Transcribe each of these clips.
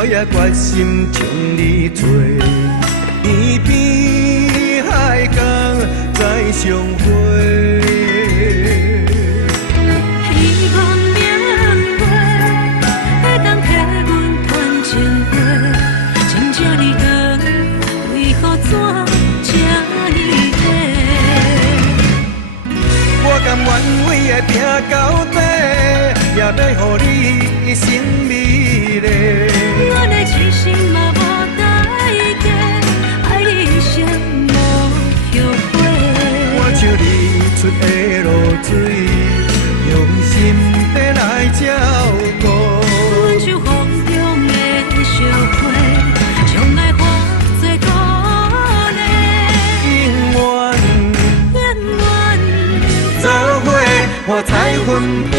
我也决心将你做，天边海角再相会。希望明月会当替阮传情话，情这呢长，为何怎这呢短？我甘愿为爱拼到底，也要予你生美丽。阮的痴心嘛无代价，爱你一生无后悔。我像日出的露水，用心地来照顾。阮像风中的小花，将来化作鼓励。永远做伙看彩云飞。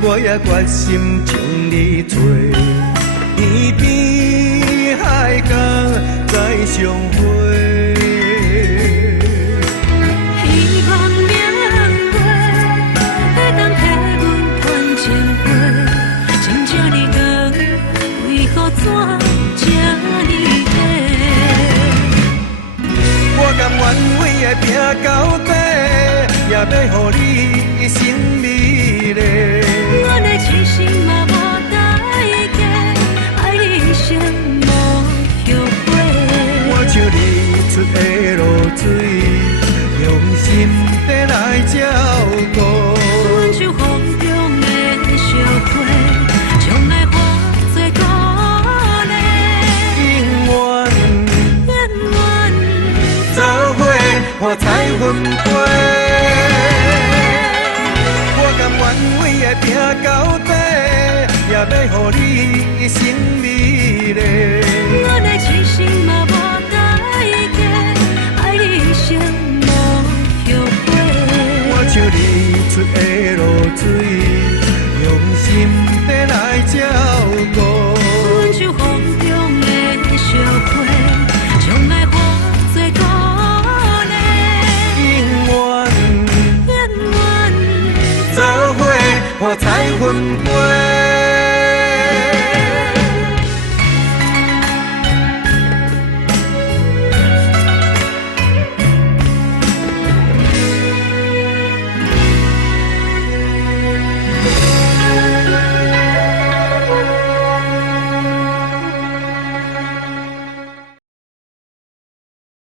我也决心将你做，天边海角再相会。希望明月会当替阮传情话，情这呢长，为何怎这呢短？我甘愿为爱拼到底，也要予你一生美丽。阮的痴心嘛无代价，爱你一生无后悔。我像日出的露水，用心地来照顾。阮像风中的小花，将来化作鼓励。永远做伙看彩云飞。我甘愿为爱拼到底，也要予你一生美丽。阮的痴心嘛无代价，爱你一生无后悔。我像日出的露水，用心地来照顾。阮像风中的小花，将来化作鼓励。永远做伙看彩云飞。